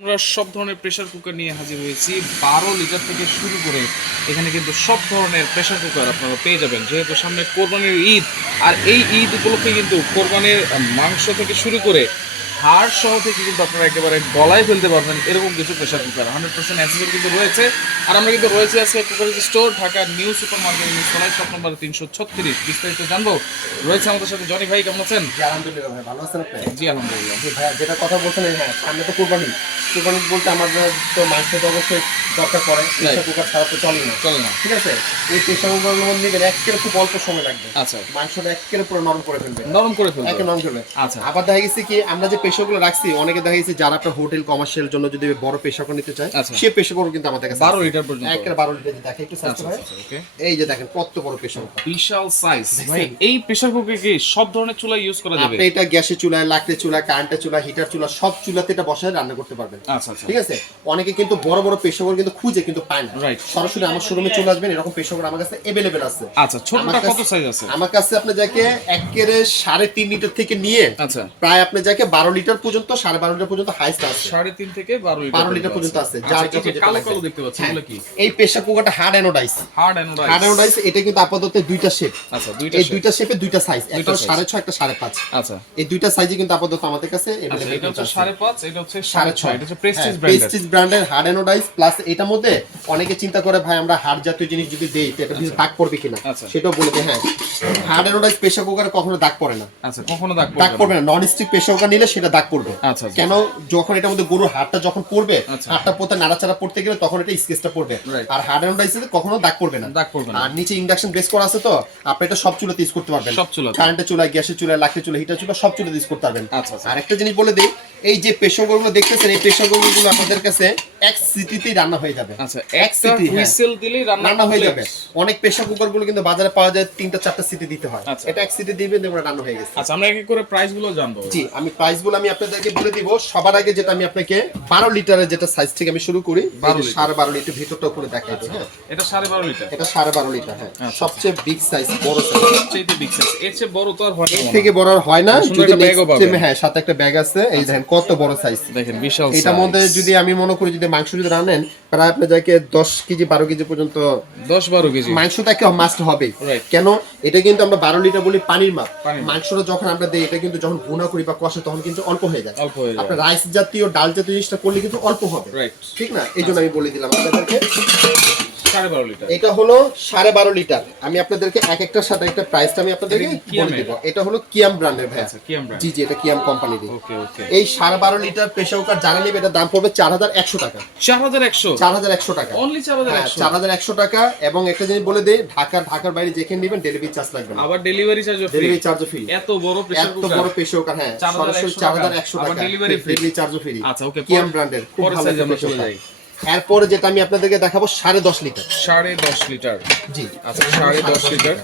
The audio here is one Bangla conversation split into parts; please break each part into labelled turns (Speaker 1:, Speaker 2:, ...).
Speaker 1: আমরা সব ধরনের প্রেসার কুকার নিয়ে হাজির হয়েছি। বারো লিটার থেকে শুরু করে এখানে কিন্তু সব ধরনের প্রেসার কুকার আপনারা পেয়ে যাবেন। যেহেতু সামনে কোরবানির ঈদ আর এই ঈদ উপলক্ষে কিন্তু কোরবানির মাংস থেকে শুরু করে হাড় সহ থেকে কিন্তু আপনারা একেবারে গলায় ফেলতে পারবেন এরকম কিছু pressure cooker hundred percent accessory কিন্তু রয়েছে। আর আমরা কিন্তু রয়েছে আজকে cooker store Dhaka new super market new সলাই শপ নম্বর তিনশো ছত্রিশ। বিস্তারিত জানব। রয়েছে আমাদের সাথে জনি ভাই কেমন আছেন?
Speaker 2: আলহামদুলিল্লাহ ভাই ভালো আছেন আপনি?
Speaker 1: জি আলহামদুলিল্লাহ।
Speaker 2: ভাই যেটা কথা বলছেন হ্যাঁ সামনে তো কোরবানি। কোরবানি বলতে আমাদের তো মাংস তো অবশ্যই দরকার পড়ে প্রেশার কুকার ছাড়া তো চলে না।
Speaker 1: চলে না।
Speaker 2: ঠিক আছে? এই প্রেশার কুকার নেবেন একেবারে খুব অল্প সময় লাগবে।
Speaker 1: আচ্ছা।
Speaker 2: মাংসটা একেবারে পুরো নরম করে ফেলবে
Speaker 1: নরম করে ফেলবে একে
Speaker 2: নরম করবে
Speaker 1: আচ্ছা।
Speaker 2: আবার দেখা গেছে কি আমরা যে পেশাগুলো রাখছি অনেকে দেখা গেছে যারা আপনার হোটেল কমার্শিয়াল জন্য যদি বড় পেশাগুলো নিতে চায়
Speaker 1: আচ্ছা।
Speaker 2: সে পেশাগুলো কিন্তু আমাদের কাছে
Speaker 1: বারো
Speaker 2: আছে।
Speaker 1: লিটার পর্যন্ত।
Speaker 2: একেবারে বারো লিটার দেখে একটু সাইজ
Speaker 1: আচ্ছা
Speaker 2: হয়
Speaker 1: আচ্ছা
Speaker 2: এই যে দেখেন কত বড় পেশা কুকার।
Speaker 1: বিশাল সাইজ ভাই এই প্রেসার কুকার কি সব ধরনের চুলা ইউজ করা যাবে?
Speaker 2: আপনি এটা গ্যাসের চুলায় লাকড়ি চুলা কারেন্টের চুলা হিটার চুলা সব চুলাতে এটা বসায় রান্না করতে পারবেন। ঠিক আছে? অনেকে কিন্তু বড় বড় পেশাগর কিন্তু খুঁজে কিন্তু পায় না। সরাসরি আমার শোরুমে চলে আসবেন এরকম পেশাগর আমার কাছে এভেলেবেল আছে।
Speaker 1: আচ্ছা ছোটটা কত সাইজ আছে?
Speaker 2: আমার কাছে আপনি যাকে একেবারে সাড়ে তিন লিটার থেকে নিয়ে
Speaker 1: আচ্ছা।
Speaker 2: প্রায় আপনি যাকে বারো লিটার পর্যন্ত সাড়ে বারো লিটার পর্যন্ত হাইস্ট আছে।
Speaker 1: সাড়ে তিন থেকে বারো লিটার
Speaker 2: বারো লিটার পর্যন্ত আছে। যার
Speaker 1: আচ্ছা, কালো কালো দেখতে পাচ্ছি
Speaker 2: হ্যাঁ।
Speaker 1: এগুলো কি?
Speaker 2: এই প্রেসার কুকারটা hard anodised
Speaker 1: hard and
Speaker 2: hard anodised এটা কিন্তু আপাতত দুইটা শেপ
Speaker 1: আচ্ছা দুইটা
Speaker 2: এই দুইটা শেপে দুইটা সাইজ একটা সাড়ে ছয় একটা সাড়ে পাঁচ।
Speaker 1: আচ্ছা।
Speaker 2: এই দুইটা সাইজে কিন্তু আপাতত আমাদের কাছে
Speaker 1: আচ্ছা এটা হচ্ছে সাড়ে পাঁচ এটা হচ্ছে
Speaker 2: সাড়ে
Speaker 1: ছয় প্রেস্টিজ ব্র্যান্ডের
Speaker 2: প্রেস্টিজ ব্র্যান্ডের হার্ড অ্যানোডাইজ প্লাস এটার মধ্যে অনেকে চিন্তা করে ভাই আমরা হার্ড জাতীয় জিনিস যদি দেই তো এটা ভিতরে দাগ পড়বে কিনা?
Speaker 1: আচ্ছা।
Speaker 2: সেটাও বলে দেয় হ্যাঁ। হার্ড অ্যানোডাইজ প্রেসার কুকারে কখনো দাগ পড়ে না।
Speaker 1: আচ্ছা কখনো দাগ
Speaker 2: দাগ
Speaker 1: পড়বে
Speaker 2: না। নন স্টিক প্রেসার কুকার নিলে সেটা দাগ পড়বে।
Speaker 1: আচ্ছা আচ্ছা।
Speaker 2: কেন? যখন এটার মধ্যে গরুর হাড়টা যখন পড়বে
Speaker 1: আচ্ছা।
Speaker 2: হাড়টা পোতে নাড়াচাড়া পড়তে গেলে তখন এটা স্কেচটা পড়বে। আর হার্ড অ্যানোডাইজে কখনো দাগ পড়বে না।
Speaker 1: দাগ পড়বে না।
Speaker 2: আর নিচে ইন্ডাকশন বেস করা আছে তো আপনি এটা সব চুলাতে ইউজ করতে পারবেন।
Speaker 1: সব চুলাতে।
Speaker 2: কারেন্টের চুলা গ্যাসের চুলা লাকড়ির চুলা হিটার চুলা সব চুলাতে ইউজ করতে পারবেন।
Speaker 1: আচ্ছা, আচ্ছা।
Speaker 2: আর একটা জিনিস বলে দিই এই যে পেশাগর্ম দেখতেছেন এই কুকারগুলো আপনাদের কাছে এক সিটিতেই রান্না হয়ে যাবে।
Speaker 1: আচ্ছা
Speaker 2: এক সিটি হ্যাঁ।
Speaker 1: হুইসেল দিলেই রান্না
Speaker 2: হয়ে যাবে। অনেক প্রেসার কুকারগুলো কিন্তু বাজারে পাওয়া যায় তিনটা চারটা সিটি দিতে হয়।
Speaker 1: আচ্ছা।
Speaker 2: এটা এক সিটি দিবেন দেখবেন রান্না হয়ে গেছে।
Speaker 1: আচ্ছা আমরা এক এক করে প্রাইসগুলো জানব।
Speaker 2: জি আমি প্রাইসগুলো আমি আপনাদেরকে বলে দিব। সবার আগে যেটা আমি আপনাকে বারো লিটারের যেটা সাইজ থেকে আমি শুরু করি
Speaker 1: 12
Speaker 2: এই যে সাড়ে বারো লিটার ভিতরটা করে দেখাই দিই, হ্যাঁ।
Speaker 1: এটা লিটার
Speaker 2: এটা লিটার হ্যাঁ।
Speaker 1: আচ্ছা।
Speaker 2: সবচেয়ে বিগ সাইজ বড় সাইজ
Speaker 1: সবচেয়ে বিগ সাইজ এর চেয়ে বড় তো আর হয় না
Speaker 2: থেকে বড় আর হয় না। যদি
Speaker 1: পাবেন।
Speaker 2: হ্যাঁ সাথে একটা ব্যাগ আছে। এই দেখেন কত বড় সাইজ
Speaker 1: দেখেন বিশাল
Speaker 2: এটার মধ্যে যদি আমি মনে করি যদি মাংস যদি রানেন প্রায় আপনি যাকে দশ কেজি বারো কেজি পর্যন্ত
Speaker 1: দশ বারো কেজি।
Speaker 2: মাংসটা কি মাস্ট হবে। কেন? এটা কিন্তু আমরা বারো লিটার বলি পানির মাপ। মাংসটা যখন আমরা দিই এটা কিন্তু যখন ভুনা করি বা কষে তখন কিন্তু অল্প হয়ে যায়।
Speaker 1: অল্প হয়ে যায়।
Speaker 2: আপনার রাইস জাতীয় ডাল জাতীয় জিনিসটা করলে কিন্তু অল্প হবে। ঠিক না? এই জন্য আমি বলে দিলাম আপনাদেরকে। এটা হলো সাড়ে বারো লিটার। আমি আপনাদেরকে এক একটার সাথে একটা প্রাইসটা আমি আপনাদেরকে বলে? দিব। এটা হলো কিয়াম ব্র্যান্ডের ভাই জি জি এটা কিয়াম কোম্পানির এই সাড়ে বারো লিটার প্রেসার কুকার যারা নেবে এটার দাম পড়বে চার হাজার একশো টাকা।
Speaker 1: চার হাজার একশো?
Speaker 2: চার হাজার একশো টাকা।
Speaker 1: অনলি চার হাজার
Speaker 2: হ্যাঁ, চার হাজার একশো টাকা। এবং একটা জিনিস বলে দেয় ঢাকা ঢাকার বাইরে যেখানে নেবেন ডেলিভারি চার্জ লাগবে
Speaker 1: আবার delivery charge
Speaker 2: delivery charge free
Speaker 1: এত বড় প্রেসার
Speaker 2: এত বড় প্রেসার কুকার হ্যাঁ
Speaker 1: 4100
Speaker 2: সরাসরি চার হাজার একশো টাকা। ডেলিভারি চার্জ ফ্রি
Speaker 1: আচ্ছা ওকে
Speaker 2: কিয়াম ব্র্যান্ডের খুব ভালো এরপরে যেটা আমি আপনাদেরকে দেখাবো সাড়ে দশ লিটার।
Speaker 1: সাড়ে দশ লিটার।
Speaker 2: জি।
Speaker 1: আচ্ছা সাড়ে দশ লিটার।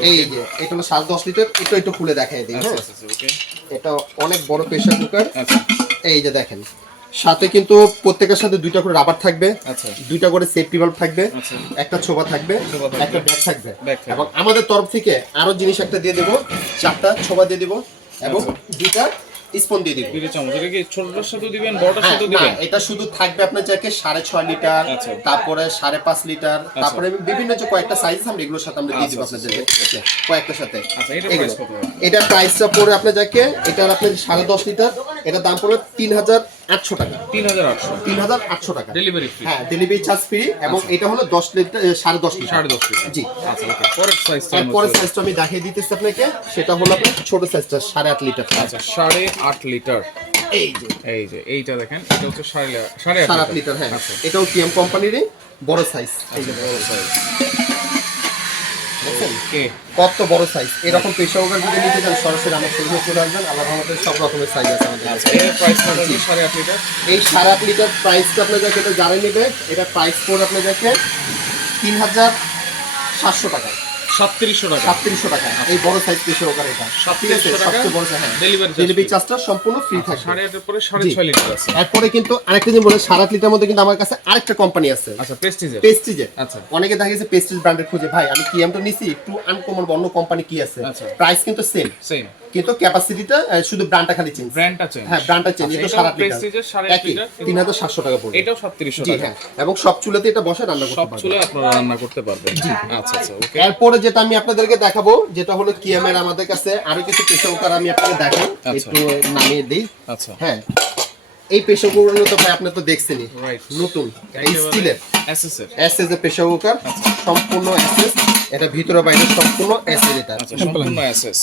Speaker 2: এই যে এটা হলো সাড়ে দশ লিটার এটা একটু খুলে দেখাই দিই
Speaker 1: আচ্ছা
Speaker 2: হ্যাঁ?
Speaker 1: আচ্ছা ওকে
Speaker 2: এটা অনেক বড় প্রেসার কুকার
Speaker 1: আচ্ছা।
Speaker 2: এই যে দেখেন সাথে কিন্তু প্রত্যেকের সাথে দুইটা করে রাবার থাকবে
Speaker 1: আচ্ছা।
Speaker 2: দুইটা করে সেফটি ভাল্ব থাকবে
Speaker 1: আচ্ছা।
Speaker 2: একটা ছোবা থাকবে একটা ব্যাগ থাকবে। এবং আমাদের তরফ থেকে আরও জিনিস একটা দিয়ে দেবো চারটা ছোবা দিয়ে দিব এবং
Speaker 1: আচ্ছা।
Speaker 2: দুইটা স্পুন দিয়ে দিব
Speaker 1: দুটো চামচ এটা কি ছোটটার সাথে দিবেন বড়টার
Speaker 2: হ্যাঁ,
Speaker 1: সাথে দিবেন
Speaker 2: এটা শুধু থাকবে আপনার যাকে সাড়ে ছয় লিটার
Speaker 1: আচ্ছা।
Speaker 2: তারপরে সাড়ে পাঁচ লিটার তারপরে বিভিন্ন যে কয়েকটা সাইজ আমরা এগুলোর সাথে আমরা দিয়ে দিব
Speaker 1: আচ্ছা,
Speaker 2: আপনাদের কয়েকটার সাথে
Speaker 1: আচ্ছা। কত?
Speaker 2: এটার প্রাইসটা পড়ে আপনার যাকে এটা আপনার সাড়ে দশ লিটার এটার দাম পড়বে তিন হাজার আটশো টাকা।
Speaker 1: তিন হাজার আটশো।
Speaker 2: তিন হাজার আটশো টাকা।
Speaker 1: ডেলিভারি ফ্রি
Speaker 2: হ্যাঁ ডেলিভারি চার্জ ফ্রি এবং এটা হলো দশ লিটার সাড়ে দশ লিটার
Speaker 1: সাড়ে দশ লিটার
Speaker 2: জি।
Speaker 1: আচ্ছা পরের সাইজটা
Speaker 2: এরপরে সাইজটা আমি দেখিয়ে দিতেছি আপনাকে। সেটা হলো আপনার ছোট সাইজটা সাড়ে আট লিটার
Speaker 1: আচ্ছা সাড়ে আট লিটার
Speaker 2: এই যে।
Speaker 1: এই যে এইটা দেখেন এটা হচ্ছে সাড়ে সাড়ে আট লিটার
Speaker 2: হ্যাঁ।
Speaker 1: আচ্ছা।
Speaker 2: এটাও কিএম কোম্পানিরই বড় সাইজ এই যে।
Speaker 1: বড় সাইজ ওকে
Speaker 2: কত বড় সাইজ এরকম পেশা ওগার যদি নিতে চান সরাসরি আমার শরীরে চলে আসবেন। আল্লাহ রহমতের সব রকমের সাইজ আছে আমাদের।
Speaker 1: আচ্ছা
Speaker 2: এই সাড়ে আট লিটার প্রাইসটা আপনি দেখেন এটা জানে নেবে এটা প্রাইস পড়ে আপনার দেখেন তিন হাজার সাতশো টাকা।
Speaker 1: সাতত্রিশশো টাকা।
Speaker 2: সাতত্রিশশো টাকা। এই বড় সাইজ পেশা ওগার এটা। ঠিক আছে?
Speaker 1: 3700 টাকা?
Speaker 2: বড় হ্যাঁ। ডেলিভারি চার্জটা সম্পূর্ণ ফ্রি থাকবে।
Speaker 1: সাড়ে আটের পরে সাড়ে ছয় লিটার আছে।
Speaker 2: এরপরে কিন্তু আরেকটা জিনিস বলে সাড়ে আট লিটার মধ্যে কিন্তু আমার কাছে আরেকটা কোম্পানি আছে।
Speaker 1: আচ্ছা প্রেস্টিজের
Speaker 2: পেস্টিজে
Speaker 1: আচ্ছা।
Speaker 2: অনেকে দেখা গেছে পেস্টিজ ব্র্যান্ডের খুঁজে ভাই আমি কিএমটা নিছি একটু আনকমন অন্য কোম্পানি কি আছে?
Speaker 1: আচ্ছা।
Speaker 2: প্রাইস কিন্তু সেম
Speaker 1: সেম
Speaker 2: কিন্তু ক্যাপাসিটিটা শুধু ব্র্যান্ডটা খালি চেঞ্জ
Speaker 1: ব্র্যান্ডটা চেঞ্জ
Speaker 2: হ্যাঁ ব্র্যান্ডটা চেঞ্জ
Speaker 1: আচ্ছা,
Speaker 2: এটা সারা
Speaker 1: লিটার,
Speaker 2: তিন হাজার সাতশো টাকা পড়বে।
Speaker 1: এটাও সাতত্রিশশো
Speaker 2: জি
Speaker 1: টাকা।
Speaker 2: হ্যাঁ এবং সব চুলাতে এটা বসে রান্না করতে
Speaker 1: সব
Speaker 2: পারবেন
Speaker 1: চুলে আপনারা রান্না করতে পারবেন। আচ্ছা আচ্ছা ওকে
Speaker 2: এরপরে যেটা আমি আপনাদেরকে দেখাবো যেটা হলো কিয়ামের আমাদের কাছে আরও কিছু প্রেসার কুকার আমি আপনাকে দেখাই
Speaker 1: আচ্ছা।
Speaker 2: একটু নামিয়ে দিই।
Speaker 1: আচ্ছা।
Speaker 2: হ্যাঁ এই প্রেসার কুকারগুলো তো ভাই আপনি তো দেখছেনই।
Speaker 1: রাইট
Speaker 2: নতুন স্টিলের
Speaker 1: এসএস
Speaker 2: এসএস এর প্রেসার কুকার সম্পূর্ণ এসএস এটা ভিতরে বাইরে সম্পূর্ণ এসএস এটা
Speaker 1: আচ্ছা সম্পূর্ণ এসএস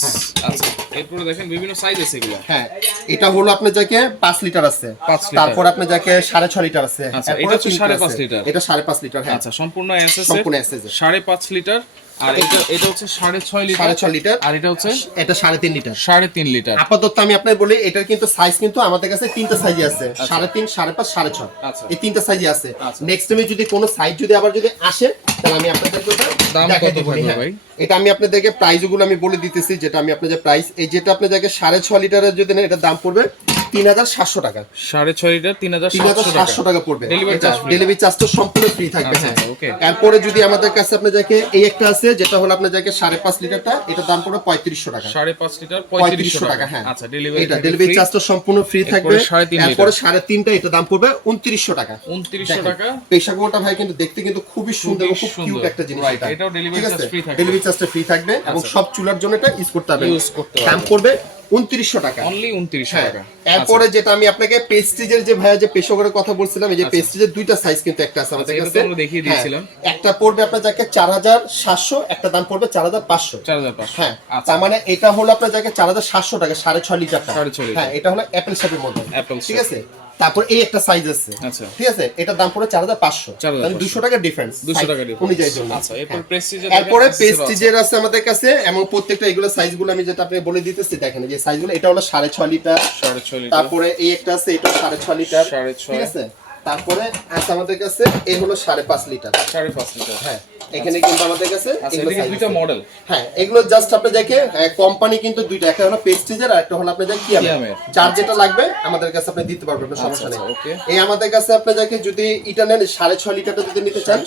Speaker 1: আচ্ছা এরপরে দেখেন বিভিন্ন সাইজ আছে এগুলো।
Speaker 2: হ্যাঁ এটা হলো আপনার যাকে পাঁচ লিটার আছে। তারপর আপনার যাকে সাড়ে ছ লিটার আছে।
Speaker 1: আচ্ছা, এটা হচ্ছে সাড়ে লিটার।
Speaker 2: এটা সাড়ে পাঁচ লিটার হ্যাঁ।
Speaker 1: আচ্ছা সম্পূর্ণ এসএস
Speaker 2: সম্পূর্ণ এসএস এর
Speaker 1: সাড়ে পাঁচ লিটার আর এটা এটা হচ্ছে সাড়ে লিটার
Speaker 2: সাড়ে লিটার
Speaker 1: আর এটা হচ্ছে
Speaker 2: এটা সাড়ে তিন লিটার
Speaker 1: সাড়ে তিন লিটার
Speaker 2: আপাতত আমি আপনার বলি এটার কিন্তু সাইজ কিন্তু আমাদের কাছে তিনটা সাইজে আছে। সাড়ে তিন সাড়ে পাঁচ সাড়ে ছয়।
Speaker 1: আচ্ছা।
Speaker 2: এই তিনটা সাইজে আছে।
Speaker 1: আচ্ছা।
Speaker 2: নেক্সট টাইমে যদি কোনো সাইজ যদি আবার যদি আসে তাহলে আমি আপনাদেরকে
Speaker 1: দাম কত থাকবে
Speaker 2: হ্যাঁ।
Speaker 1: ভাই?
Speaker 2: এটা আমি আপনাদেরকে প্রাইসগুলো আমি বলে দিতেছি যেটা আমি আপনাদের প্রাইস এই যেটা আপনাদেরকে সাড়ে ছ লিটারের যদি নেন এটার দাম পড়বে তিন হাজার সাতশো টাকা।
Speaker 1: সাড়ে ছয় লিটার তিন হাজার
Speaker 2: তিন হাজার
Speaker 1: সাতশো
Speaker 2: টাকা পড়বে। ডেলিভারি চার্জ তো সম্পূর্ণ ফ্রি থাকবে
Speaker 1: আচ্ছা,
Speaker 2: হ্যাঁ।
Speaker 1: আচ্ছা,
Speaker 2: এরপরে যদি আমাদের কাছে আপনার যাকে এই একটা আছে যেটা হলো আপনার যাকে সাড়ে পাঁচ লিটারটা এটার দাম পড়বে পঁয়ত্রিশশো টাকা।
Speaker 1: সাড়ে পাঁচ লিটার
Speaker 2: পঁয়ত্রিশশো টাকা। হ্যাঁ।
Speaker 1: আচ্ছা ডেলিভারি
Speaker 2: এটা ডেলিভারি চার্জটা সম্পূর্ণ ফ্রি থাকবে। এরপরে সাড়ে তিনটা এটা দাম পড়বে উনত্রিশশো টাকা।
Speaker 1: উনত্রিশশো টাকা।
Speaker 2: পেশাগোটা ভাই কিন্তু দেখতে কিন্তু খুবই সুন্দর খুব। কিউট একটা জিনিস এটা।
Speaker 1: এটাও
Speaker 2: আছে?
Speaker 1: charge free থাকবে।
Speaker 2: ডেলিভারি চার্জটা ফ্রি থাকবে এবং
Speaker 1: আচ্ছা।
Speaker 2: সব চুলার জন্য এটা ইউজ করতে হবে।
Speaker 1: Use করতে
Speaker 2: দাম পড়বে উনত্রিশশো টাকা।
Speaker 1: অনলি উনত্রিশশো
Speaker 2: হ্যাঁ
Speaker 1: টাকা।
Speaker 2: এরপরে যেটা আমি আপনাকে পেস্টিজের যে ভাইয়া যে পেশকরের কথা বলছিলাম এই যে পেস্টিজের দুইটা সাইজ কিন্তু একটা আছে আমাদের
Speaker 1: আচ্ছা,
Speaker 2: কাছে।
Speaker 1: আমরা দেখিয়ে
Speaker 2: হ্যাঁ,
Speaker 1: দিয়েছিলাম।
Speaker 2: একটা পড়বে আপনার যাকে চার হাজার সাতশো একটা দাম পড়বে চার হাজার পাঁচশো।
Speaker 1: চার হাজার পাঁচশো।
Speaker 2: হ্যাঁ
Speaker 1: আচ্ছা।
Speaker 2: তার মানে এটা হলো আপনার যাকে চার হাজার সাতশো টাকা সাড়ে ছয় লিটার
Speaker 1: সাড়ে ছয়
Speaker 2: হ্যাঁ এটা হলো অ্যাপেল শেপের মধ্যে। ঠিক আছে? তারপর এই একটা সাইজ আছে।
Speaker 1: আচ্ছা।
Speaker 2: ঠিক আছে? এটার দাম পড়ে চার হাজার পাঁচশো।
Speaker 1: 4,500
Speaker 2: দুশো টাকা ডিফারেন্স
Speaker 1: দুশো টাকা difference।
Speaker 2: অনুযায়ী জন্য।
Speaker 1: আচ্ছা এরপর
Speaker 2: হ্যাঁ।
Speaker 1: প্রেস্টিজের
Speaker 2: এরপরে পেস্টিজের আছে। আমাদের কাছে এবং প্রত্যেকটা এগুলো সাইজগুলো আমি যেটা আপনি বলে দিতেছি দেখেন এই যে সাইজগুলো এটা হলো সাড়ে ছয় লিটার
Speaker 1: সাড়ে ছয় লিটার
Speaker 2: তারপরে এই একটা আছে এটা সাড়ে ছয় লিটার
Speaker 1: সাড়ে ছয়।
Speaker 2: ঠিক আছে? তারপরে আছে আমাদের কাছে এই হলো সাড়ে পাঁচ লিটার
Speaker 1: সাড়ে পাঁচ লিটার
Speaker 2: হ্যাঁ। এখানে কিন্তু আমাদের কাছে
Speaker 1: আচ্ছা দুইটা মডেল
Speaker 2: হ্যাঁ এগুলো জাস্ট আপনি দেখে কোম্পানি কিন্তু দুইটা একটা হলো পেস্টিজের আর একটা হলো আপনি দেখে কিয়ামের। যার যেটা লাগবে আমাদের কাছে আপনি দিতে পারবেন কোনো সমস্যা নেই।
Speaker 1: আচ্ছা,
Speaker 2: এই আমাদের কাছে আপনি দেখে যদি এটা নেন সাড়ে ছয় লিটারটা যদি নিতে চান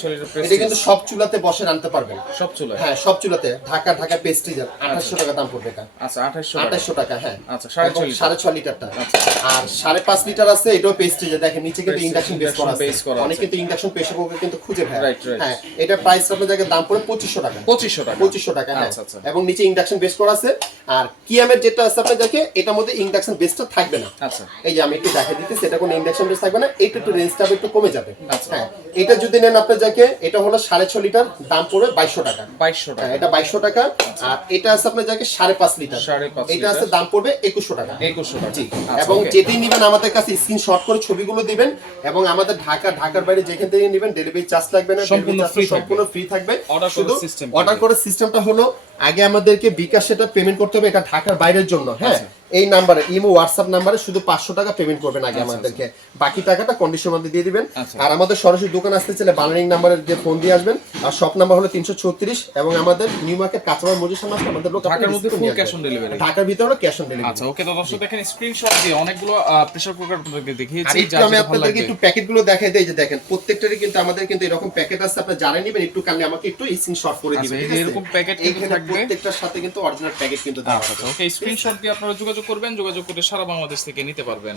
Speaker 2: এটা কিন্তু সব চুলাতে বসে রাখতে পারবেন।
Speaker 1: সব চুলায়?
Speaker 2: হ্যাঁ সব চুলাতে। ঢাকা ঢাকা পেস্টিজের আঠাশশো টাকা দাম পড়বে এটা।
Speaker 1: আচ্ছা আঠাশশো টাকা।
Speaker 2: আঠাশশো টাকা হ্যাঁ।
Speaker 1: আচ্ছা, সাড়ে ছয়
Speaker 2: এবং
Speaker 1: লিটার।
Speaker 2: সাড়ে ছয় লিটারটা।
Speaker 1: আচ্ছা।
Speaker 2: আর সাড়ে পাঁচ লিটার আছে এটাও পেস্টিজে দেখেন নিচে কিন্তু ইন্ডাকশন বেস করা আছে। অনেক কিন্তু ইন্ডাকশন প্রেসার কুকার কিন্তু খুঁজে পায়. হ্যাঁ এটা প্রাইস দাম পড়ে পঁচিশশো টাকা।
Speaker 1: পঁচিশশো টাকা।
Speaker 2: পঁচিশশো টাকা হ্যাঁ।
Speaker 1: আচ্ছা, আচ্ছা।
Speaker 2: এবং নিচে ইন্ডাকশন বেস করা আছে। আর কিয়ামের যেটা আছে এটার মধ্যে ইন্ডাকশন বেসটা থাকবে না।
Speaker 1: আচ্ছা।
Speaker 2: এই যে আমি একটু দেখা দিতেছি এটা কোনো ইন্ডাকশন বেস থাকবে না। এটা একটু রেঞ্জটা একটু কমে যাবে।
Speaker 1: আচ্ছা।
Speaker 2: হ্যাঁ। এটা যদি নেন আপনার যাকে এটা হলো সাড়ে ছ লিটার দাম পড়বে বাইশশো টাকা।
Speaker 1: বাইশশো
Speaker 2: হ্যাঁ,
Speaker 1: টাকা
Speaker 2: এটা বাইশশো টাকা। আর এটা আছে আপনার যাকে সাড়ে পাঁচ লিটার। এটা আছে দাম পড়বে একুশশো টাকা।
Speaker 1: একুশশো টাকা।
Speaker 2: এবং। যেটি নিবেন আমাদের কাছে স্ক্রিনশট করে ছবিগুলো দিবেন এবং আমাদের ঢাকা ঢাকার বাইরে যেখান থেকে নিবেন ডেলিভারি চার্জ লাগবে না
Speaker 1: সম্পূর্ণ থাকবে।
Speaker 2: সম্পূর্ণ ফ্রি থাকবে। শুধু অর্ডার করার সিস্টেমটা হলো আগে আমাদেরকে বিকাশ সেটা পেমেন্ট করতে হবে এটা ঢাকার বাইরের জন্য হ্যাঁ?
Speaker 1: আচ্ছা।
Speaker 2: এই নাম্বারে ইমো হোয়াটসঅ্যাপ নাম্বারে শুধু পাঁচশো টাকা পেমেন্ট করবেন আগে আমাদেরকে বাকি টাকাটা কন্ডিশন মধ্যে দিয়ে দিবেন
Speaker 1: আচ্ছা।
Speaker 2: আর আমাদের সরাসরি দোকান আসতে চাইলে বানারিং নাম্বারের যে ফোন দিয়ে আসবেন আর শপ নাম্বার হলো তিনশো ছত্রিশ এবং আমাদের নিউ মার্কেট কাঁচামাল মজুর সামনে আসলে আমাদের লোক
Speaker 1: ঢাকার মধ্যে on
Speaker 2: আসবে।
Speaker 1: delivery।
Speaker 2: ঢাকার ভিতরে হলো ক্যাশ অন ডেলিভারি
Speaker 1: আচ্ছা ওকে তো দর্শক দেখেন স্ক্রিনশট দিয়ে অনেকগুলো প্রেসার কুকার আপনাদেরকে দেখিয়েছি
Speaker 2: আমি আপনাদেরকে একটু প্যাকেটগুলো দেখাই দেই যে দেখেন প্রত্যেকটারই কিন্তু আমাদের কিন্তু এরকম প্যাকেট আছে আপনারা জানেন নিবেন একটু কানে আমাকে একটু স্ক্রিনশট করে
Speaker 1: আচ্ছা,
Speaker 2: দিবেন?
Speaker 1: এরকম প্যাকেট কিন্তু থাকবে।
Speaker 2: প্রত্যেকটার সাথে কিন্তু অরিজিনাল প্যাকেট কিন্তু দেওয়া
Speaker 1: আচ্ছা
Speaker 2: আছে
Speaker 1: আচ্ছা ওকে স্ক্রিনশট দিয়ে আপনারা যোগাযোগ করবেন যোগাযোগ করে সারা বাংলাদেশ থেকে নিতে পারবেন।